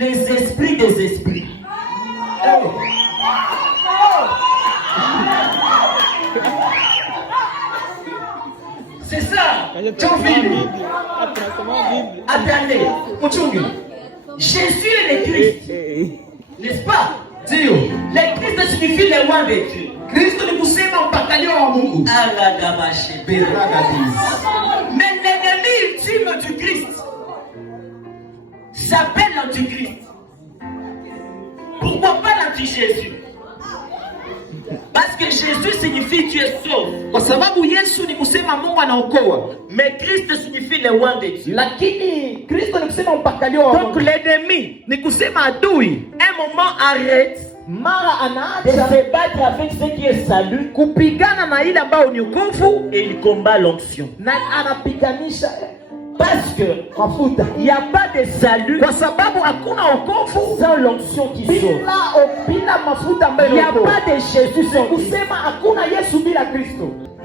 les esprits des esprits. C'est ça. Attendez, Jésus est le Christ, n'est-ce pas? Le Christ signifie le roi de Dieu. Mais l'ennemi ultime du Christ s'appelle l'antichrist. Pourquoi pas l'anti-Jésus? Parce que Jésus signifie Dieu sauve. Mais Christ signifie le roi de Dieu. Donc l'ennemi, un moment arrête de se battre avec ce qui est salut et il combat l'onction. Parce que il n'y a pas de salut sans l'onction qui sauve. Il n'y a pas de Jésus sans Christ.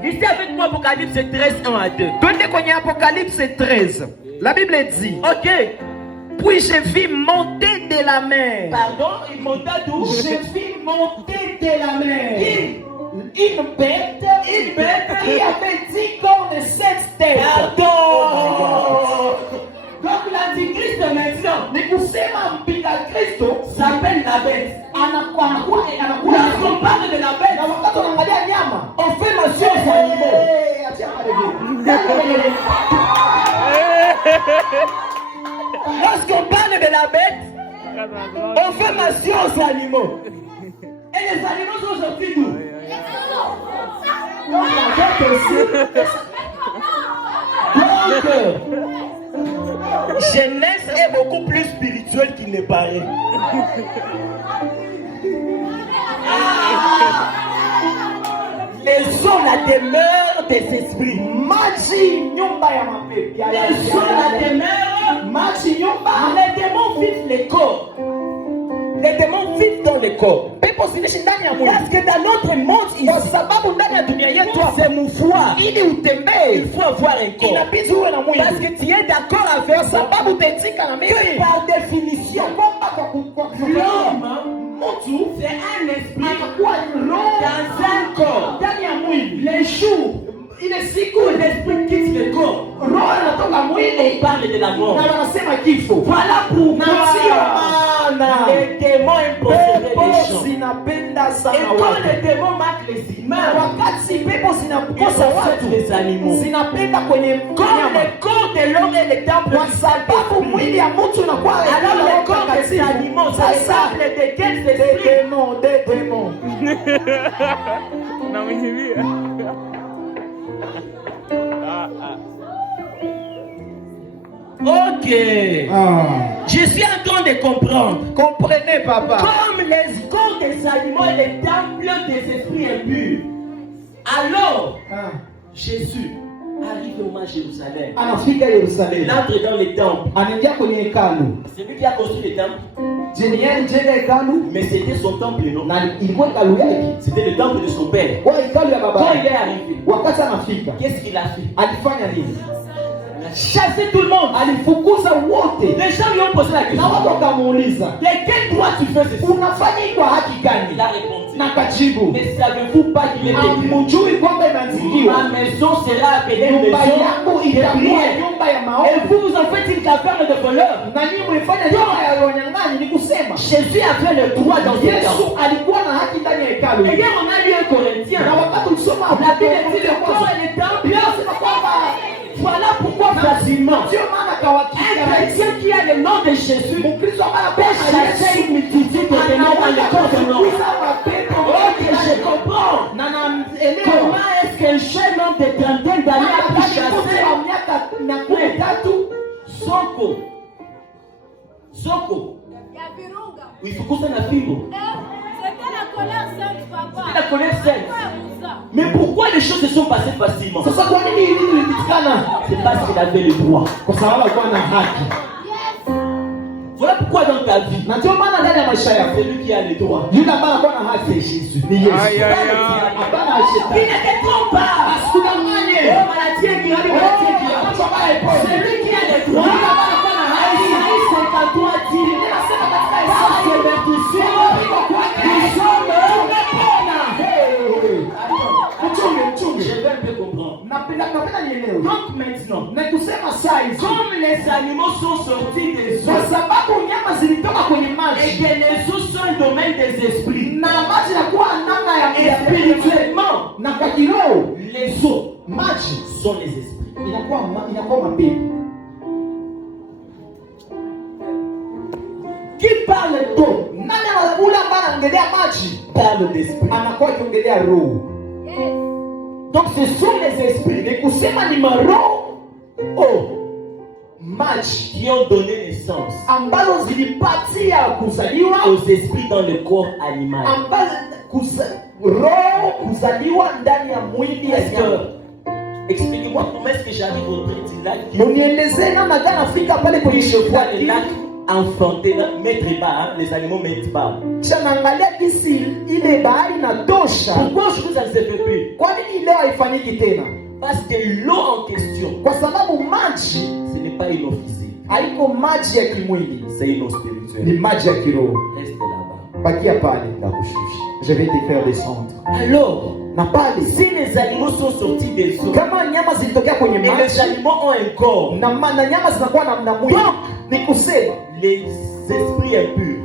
Lisez avec moi Apocalypse 13, 1 à 2. Apocalypse 13. La Bible dit, ok, puis je vis monter de la mer. Pardon, il monta d'où? Je vis monter de la mer une bête qui avait 10 cornes et 7 têtes. Pardon. Donc l'antichrist maintenant s'appelle la bête. Lorsqu'on parle de la bête, on fait mention aux animaux. Lorsqu'on parle de la bête, on fait mention aux animaux. Et les animaux sont sortis d'où? Genèse est beaucoup plus spirituelle qu'il ne paraît. Ils sont la demeure des esprits. Ils sont la demeure. Les démons vivent les corps. Les démons vivent dans le corps. Parce que dans notre monde, il faut se mouvoir. Il faut avoir un corps. Parce que tu es d'accord avec ça. Que par définition, l'homme, c'est un esprit dans un corps. Les jours, il est si cool, l'esprit quitte le corps. On parle de la mort. Voilà pourquoi les démons imposent les choses. Et quand les démons marquent les humains, les animaux. Comme le corps de l'homme est le temple du Saint-Esprit. Alors le corps des animaux, ça semble de quels démons? Des démons. Ok. Je suis en train de comprendre. Comprenez, papa. Comme les corps des animaux et les temples des esprits impurs. Alors, Jésus arrive au mont Jérusalem. Il entre dans les temples. Celui qui a construit les temples. Mais c'était son temple, non? C'était le temple de son père. Quand il est arrivé, qu'est-ce qu'il a fait? Chasser tout le monde. Les gens lui ont posé la question. De quel droit tu fais ceci? Il a répondu. Mais savez-vous pas qu'il est écrit? Ma maison sera appelée maison de prière. Et vous en faites une caverne de voleurs. Jésus avait le droit dans ce temps. Et bien on a lu un Corinthien. La Bible dit le corps et le temple. Voilà pourquoi facilement un chrétien qui a le nom de Jésus peut chercher une multitude de démons dans le corps de l'homme. Ok, je comprends. Comment est-ce qu'un jeune homme de 30 d'années a pu chasser Soko? Il faut qu'on s'en affiche. C'était la colère sainte, papa. C'était la colère sainte. Mais pourquoi les choses se sont passées facilement? C'est parce qu'il avait le droit. Voilà pourquoi dans ta vie, celui qui a le droit, c'est Jésus. Il ne te trompe pas. Celui qui a le droit, Donc maintenant, na kusema size comme les animaux sont sortis des kwa eaux sababu nyama zilitoka kwenye et maji que les eaux sont un domaine des esprits, na maji nakuwa nanga et ya spirituellement, na kwa kiroho les eaux maji sont les esprits. inakuwa mapepo. Qui parle d'eau Nani ule ambaye anaongelea maji parle d'esprit. anakuwa akiongelea roho. Donc ce sont les esprits, Ni kusema ni maroho maji qui ont donné naissance ambazo zilipatia kuzaliwa aux esprits dans le corps animal. ambazo roho kuzaliwa ndani ya mwili ya Est-ce nyama. que, expliquez-moi comment est-ce que j'arrive au petit lac qui Munielezee namna gani nafika pale kwenye je vois les shefaki lacs enfantés, mettre pas, hein, les animaux mettent pas. kisha naangalia jinsi ile bahari inatosha. Pourquoi aujourd'hui ça ne se fait plus? Kwa nini leo haifanyiki tena? Parce que l'eau en question, Kwa sababu maji ce n'est pas une officielle, haiko maji ya kimwili, c'est une eau ni spirituelle. maji ya kiroho. Reste là-bas. Bakia pale nitakushusha, je vais te faire descendre. Alors, Na pale si les animaux sont sortis des eaux kama nyama zilitokea kwenye et les maji animaux ont un corps, na nyama zinakuwa na mwili, ni kusema les esprits impurs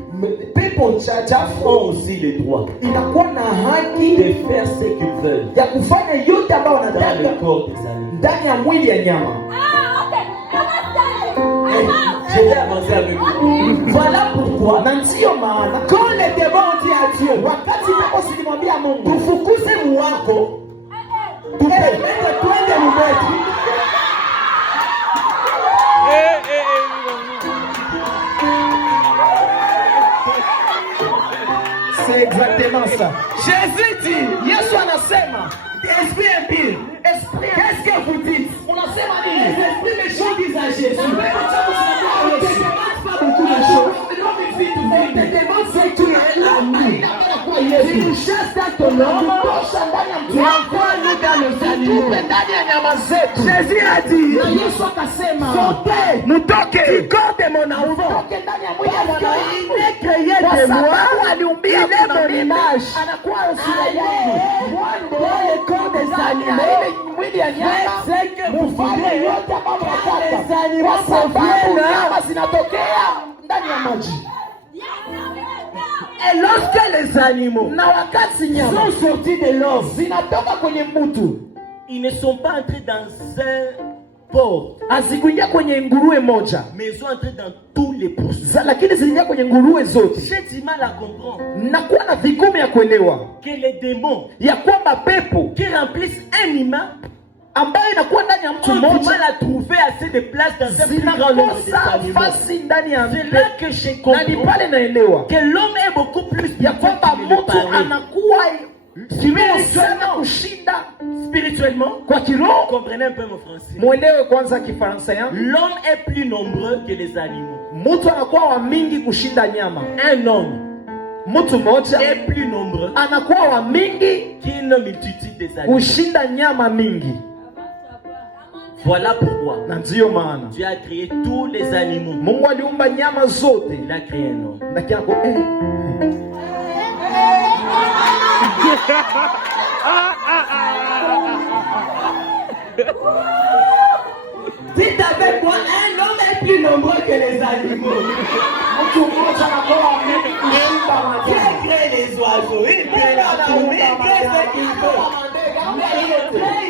pepo chafu ont aussi le droit inakuwa na haki de faire ce qu'ils veulent ya kufanya yote ambayo dans wanataka le corps des animaux. ndani ya mwili ya nyama. Je vais avancer avec vous. Voilà pourquoi, Na ndiyo maana quand les démons ont dit à Dieu, wakati pepo zilimwambia Mungu tufukuze muwako, tupeleke twende mubeti, c'est exactement ça. Jésus dit, Yesu anasema, esprit impur, esprit, qu'est-ce que vous dites? unasema Les nini? esprits méchants disent à Jésus, Na pepo chafu on ne te zinamwambia demande pas beaucoup de choses, on te demande ce que tu es l'ami. Tu nous chasses dans ton nom, tosha ndani ya mtu envoie-nous dans nos animaux. tupe ndani ya nyama zetu. Jésus a dit, Na Yesu akasema, sortez du corps de mon enfant. toke ndani ya mwili ya Parce mwana qu'il wangu. est créé Kwa de moi, sababu aliumbia il est kuna mon mimi, image. anakuwa sura Allez yangu. dans le corps des animaux, Ile mwili ya nyama faites ce que vous mufanye voulez. yote ambayo Car les mnataka, animaux kwa sababu proviennent nyama zinatokea ndani ya maji. Et lorsque les animaux Na wakati nyama sont sortis de l'homme, zinatoka kwenye mtu, ils ne sont pas entrés dans un porc, hazikuingia kwenye nguruwe moja, mais ils sont entrés dans tous les pousses. lakini ziliingia kwenye nguruwe zote. J'ai du mal à comprendre Nakuwa na vigumu ya kuelewa que les démons ya kwamba pepo qui remplissent un humain ambayo inakuwa ndani ya mtu ont du mmoja mal à trouver assez de place dans un plus grand nombre zinakosa d'animaux. nafasi ndani ya C'est mtu, là que j'ai na ni compris pale naelewa que l'homme est beaucoup plus ya kwamba qu'il ne le mtu paraît. anakuwa kiroho sana kushinda Spirituellement, kwa kiroho. comprenez un peu mon français. Mwelewe kwanza Kifaransa yangu, L'homme est plus nombreux que les animaux. mtu anakuwa wa mingi kushinda nyama. Un homme Mtu mmoja est plus nombreux anakuwa wa mingi qu'une multitude des animaux. kushinda nyama mingi, Voilà pourquoi na ndiyo maana Dieu a créé tous les animaux. Mungu aliumba nyama zote Il a créé un homme. na kiako Dites avec moi, un homme est plus nombreux que les animaux. mtu mmoja anakuwa wa mingi kushinda wanyama. Dieu crée les oiseaux, il crée la fourmi, il crée ce qu'il veut. Mais il crée,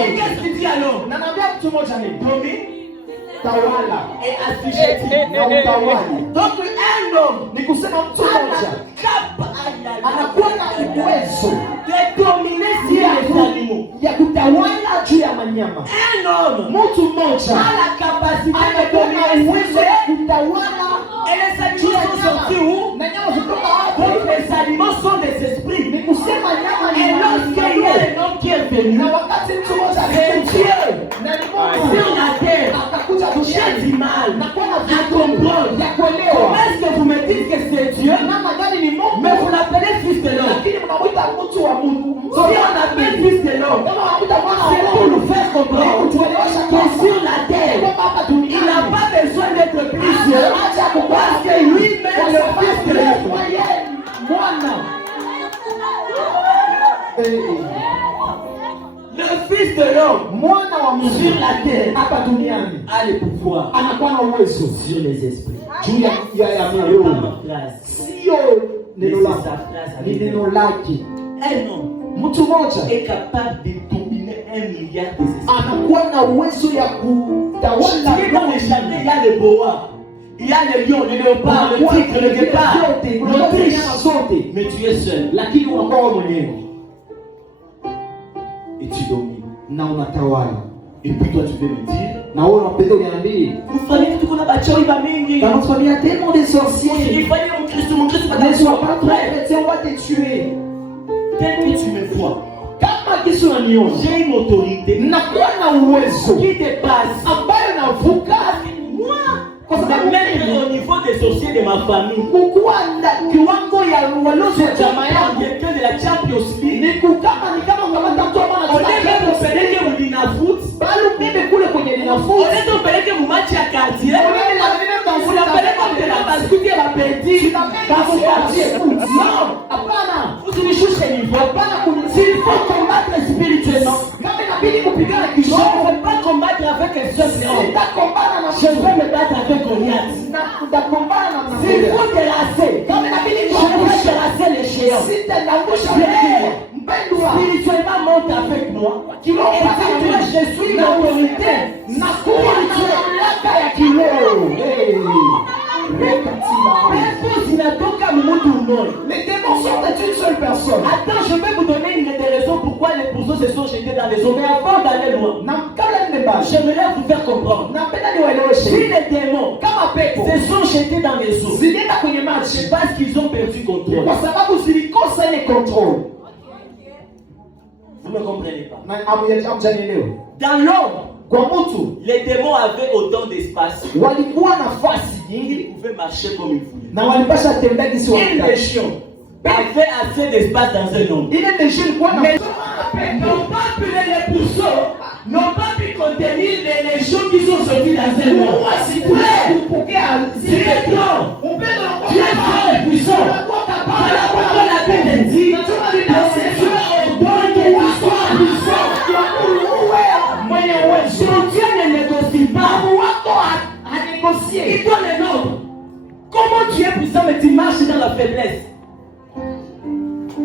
et qu'est-ce qu'il dit alors? Na naambia mtu mmoja ni Domine tawala et assujetti. na utawali. Donc un homme Ni kusema mtu a la mmoja capacité anakuwa na uwezo de dominer sur les animaux. ya kutawala juu ya manyama. Un homme Mtu mmoja a la capacité de anakuwa na dominer uwezo sur ya les kutawala et les animaux sont sortis où? na nyama zitoka wapi? Donc les animaux sont des esprits. Ni kusema nyama ni Et lorsqu'il y a un homme qui est venu, na wakati mtu mmoja c'est Dieu na ni Mungu sur la terre. akakuja J'ai duniani du mal na kuwa na à comprendre. ya kuelewa Comment est-ce que vous me dites que c'est Dieu, namna gani ni Mungu, mais vous l'appelez fils de l'homme? lakini mnamwita mtu wa Mungu. Si on appelle fils de l'homme, Kama mnamwita mwana wa c'est pour Mungu, nous faire comprendre kutuelewesha que sur la terre, kwamba hapa il duniani n'a pas besoin d'être plus Dieu, parce que lui-même kwa le sababu fils de yeye l'homme. mwenyewe mwana. Le fils de l'homme mwana wa Mungu sur la terre hapa duniani a le pouvoir anakuwa na uwezo sur les esprits. juu ya C'est moyo. pas ma phrase. Sio neno lako, ni neno lake. Un homme Mtu mmoja est capable de dominer 1 milliard de esprits. anakuwa na uwezo ya kutawala Tu es dans les jardins, il y a les boas, il y a les lions, les léopards, le tigre, le guépard, l'autriche. Mais tu es seul. lakini unakuwa wewe mwenyewe Et tu domines. na unatawala. Et puis toi, tu veux me dire, Na wewe unapenda uniambie ufanye kitu kuna bachori ba mingi. dans notre famille il y a tellement de sorciers. Il fallait mon Christ Ne va sois pas trop t'avoir. chrétien, on va te tuer. Tel que tu me vois, Kama kisu unaniona j'ai une autorité nakuwa na uwezo qui dépasse ambayo navuka moi. kwa Ça sababu même mimi au niveau des sorciers de ma famille. kukuwa na kiwango ya walozi wa jamaa yangu Quelqu'un de la Champions League. ni kukama ni kama ungamata mtu ambaye On est même anacheza kupeleke mlina foot. bali mimi kule kwenye On ninafuta est kupeleke mumachi ya quartier. Unapeleka mtena baskuti ya bapeti. Non, hapana. Usinishushe niveau. Hapana kunizidi. S'il faut combattre spirituellement, Kama inabidi kupigana je ne kiroho, vais pas combattre avec un seul géant. nitakombana na Je vais me battre avec Goliath. na nitakombana na S'il mnabii. faut terrasser, Kama inabidi je vais terrasser les géants. sitaangusha Yeah. mpendwa. Spirituellement, monte avec moi. Et dis-toi, je suis l'autorité. Nakuwa na mamlaka ya kiroho. Pepo zinatoka mtu mmoja. Les démons sont d'une seule personne. Attends, je vais vous donner une des raisons pourquoi les pourceaux se sont jetés dans les eaux. Mais avant d'aller loin, Na kabla nimebaki, j'aimerais vous faire comprendre. napenda Si niwaeleweshe les démons kama pepo se sont jetés dans les eaux, zilienda kwenye maji c'est parce qu'ils ont perdu contrôle. kwa sababu zilikosa ile control. Vous ne comprenez pas. Na hamjanielewa. Dans l'homme, Kwa mtu les démons avaient autant d'espace. walikuwa nafasi Ils nyingi pouvaient marcher comme ils voulaient. na walipasha tembea jinsi Une wanataka. légion avait assez d'espace dans un homme. Ile ndio ilikuwa na Mais n'ont pas pu les pourceaux, n'ont pas pu contenir les légions qui sont sorties dans un homme. Tu es trop. Tu es trop puissant. Voilà pourquoi la Bible dit, tu es au don de l'histoire puissant. Ton Dieu ne négocie pas. Il doit le nombre. Comment tu es puissant mais tu marches dans la faiblesse?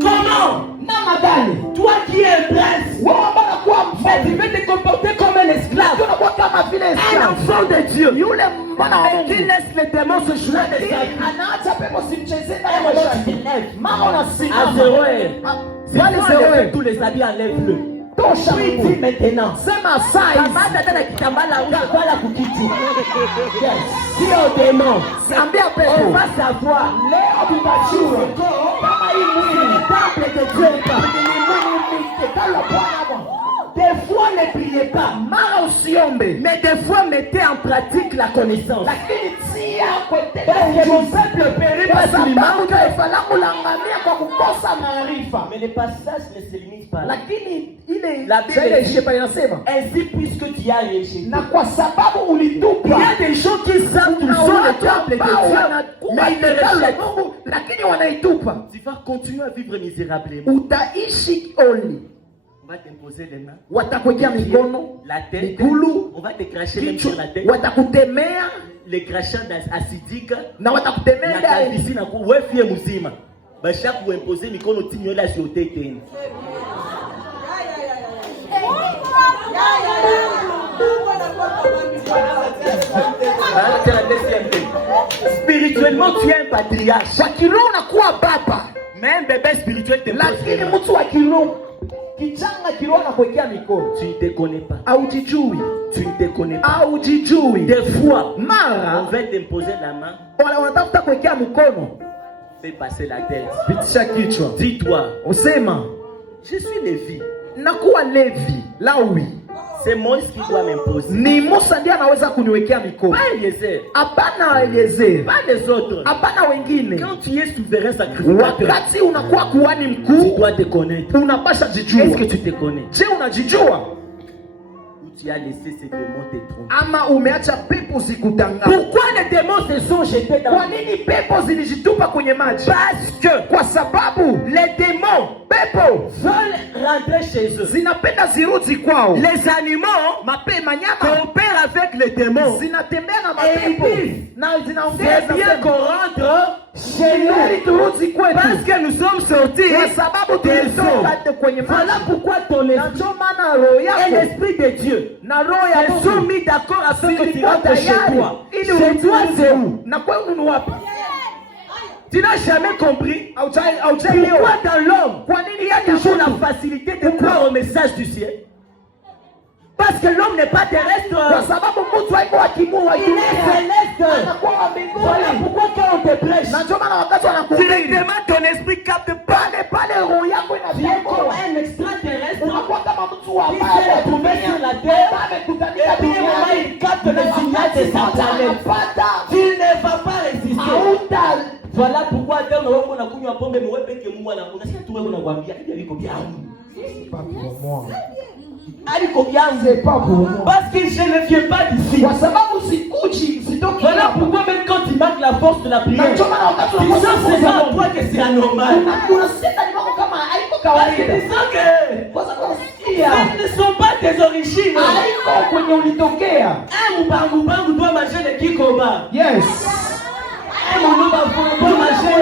Comment? namna gani? Toi qui es un prince, Wewe ambao kuwa mais tu mfalme veux te comporter comme un esclave. unakuwa kama vile Un esclave. enfant de Dieu. Yule mwana wa Mais qui Mungu laisse les démons se jouer de sa vie. anaacha pepo simchezee Un kama moment, tu maisha. te lèves. Mama À unasimama. 0 heure. Si Pas les les 0 0 tous les habits enlève-le. tosha Puis Mungu. dis maintenant. Sema saa hizi. Kamata tena kitambala utapala kukiti. Si au démon, Ambia on pepo. va savoir. Leo tutajua kama hii mwili Temple de Dieu ou pas. hekalu la Bwana. Des fois ne priez pas. Mara usiombe. Mais des fois mettez en pratique la connaissance. Lakini tia Parce kwenye que mon peuple périt kwa parce qu'il sababu manque. taifa langu laangamia kwa kukosa maarifa. Mais le passage ne se limite pas là. Lakini ile La Bible ile dit- ishie pale inasema Ainsi, puisque tu as rejeté. na kwa sababu Il ulitupa y a des gens qui savent qu'ils na sont le watu temple de ambao Dieu, wanakuwa mais ils ne hekalu la rejettent. Mungu lakini wanaitupa, Tu vas continuer à vivre misérablement. utaishi oli. On va t'imposer les mains, Watakuwekea mikono, la tête. migulu, On va te cracher même kichwa, sur la tête. watakutemea Les crachats acidiques. na watakutemea Na ndani. kalisi na wewe fie mzima. Basha kuimposer mikono tinyola shote tena. Baada ya deuxième thing. Spirituellement tu es un patriarche. Kwa kiroho unakuwa baba, Mais un bébé spirituel te pose lakini les mains. mtu wa kiroho kichanga kiroho anakuwekea mikono. Tu ne te connais pas. Haujijui, Tu ne te connais pas. haujijui. Des fois, on Mara va t'imposer la main, wanatafuta kuwekea mkono, fais passer la tête. pitisha kichwa, Dis-toi, usema je suis Lévi. nakuwa Levi Lawi. C'est Moïse qui doit m'imposer. Ni Musa ndiye anaweza kuniwekea mikono, Pas Eliezer, hapana Eliezer, pas les autres. hapana wengine. Quand tu es souverain sacrificateur, Wakati unakuwa kuhani tu mkuu, dois te connaître. unapasha Est-ce jijua. que tu te connais? Je, unajijua? Ou tu as laissé ces démons te tromper? ama umeacha pepo zikudanganya. Pourquoi les démons se sont jetés dans Kwa nini pepo zilijitupa kwenye maji? Parce que Kwa sababu les démons pepo veulent rentrer chez eux. zinapenda zirudi kwao. Les animaux Manyama coopèrent avec les démons. zinatembea na Et mapepo ils disent, na C'est zinaongeza bien qu'on rentre chez ili nous. turudi kwetu, Parce que nous sommes sortis kwa sababu des eaux. tulitoka kwenye Voilà maji. pourquoi ton Na esprit ndio maana roho et yako l'esprit de Dieu na roho ya se sont Mungu mis d'accord afin que tu zilikuwa rentres chez tayari toi. ili Chez toi, c'est où? na kwenu ni wapi? Tu n'as jamais compris Haujaelewa pourquoi dans l'homme kwa nini il y a toujours la facilité de croire au message du ciel. Parce que l'homme n'est pas terrestre. kwa sababu mtu haiko akimua Il est céleste. anakuwa wa mbinguni. Voilà pourquoi quand on te prêche, Na ndio maana wakati wanakuhubiri directement ton esprit capte pas. pale roho yako Tu es comme inatambua, un extraterrestre unakuwa kama mtu qui ambaye s'est retrouvé sur la terre. amekutanika Et puis un moment, il capte le signal de sa planète. Tu ne vas pas résister. Voilà pourquoi quand on a kunywa pombe mwepe que Mungu unasikia tu wewe unakwambia hivi aliko bien. Aliko bien, c'est pas pour moi. parce que je ne viens pas d'ici. Kwa sababu sikuji sitoki. Voilà pourquoi même quand il manque la force de la Na prière, ndio maana wakati tu sens seulement à toi que c'est anormal. unasema ni mambo kama haiko Parce que kawaida. tu sens que Kwa sababu unasikia ce ne sont pas tes origines. haiko kwenye ulitokea. Un mubangu doit manger le kikoba. Yes. Un monoba doit manger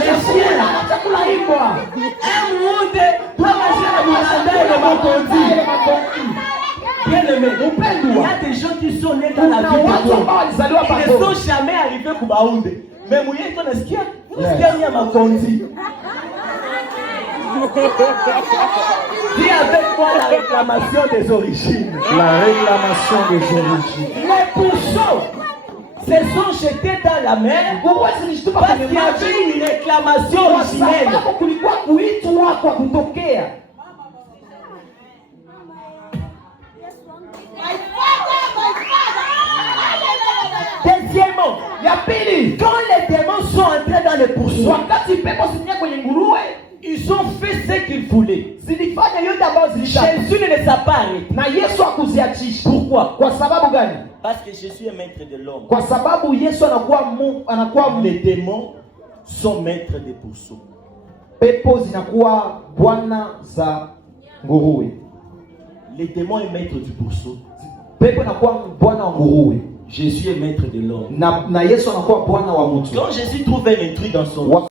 les chiens. Chakula hiko. Un monde doit manger le moulanda et le makondi. Bien aimé, il y a des gens qui sont nés dans la vie de Dieu. Ils ne sont jamais arrivés au Baounde. Mais moi, je ne sais pas makondi. Dis avec moi la réclamation des origines. La réclamation des origines. Les pourceaux se sont jetés dans la mer parce qu'il y avait une réclamation originelle. kulikuwa kuitwa kwa kutokea. Deuxièmement, Ya pili, quand les démons sont entrés dans les pourceaux, wakati pepo zinaingia kwenye nguruwe, ils ont fait ce qu'ils voulaient. zilifanya yote ambayo zilitaka. Jésus ne les a pas arrêtés. Na Yesu hakuziachisha. Pourquoi? Kwa sababu gani? Parce que Jésus est maître de l'homme. Kwa sababu Yesu anakuwa Les démons sont maîtres des pourceaux. pepo zinakuwa bwana za nguruwe. Les démons est maître du pourceau. Pepo inakuwa bwana wa nguruwe. Jésus est maître de l'homme. Na Yesu anakuwa bwana wa mtu. Quand Jésus trouve un intrus dans son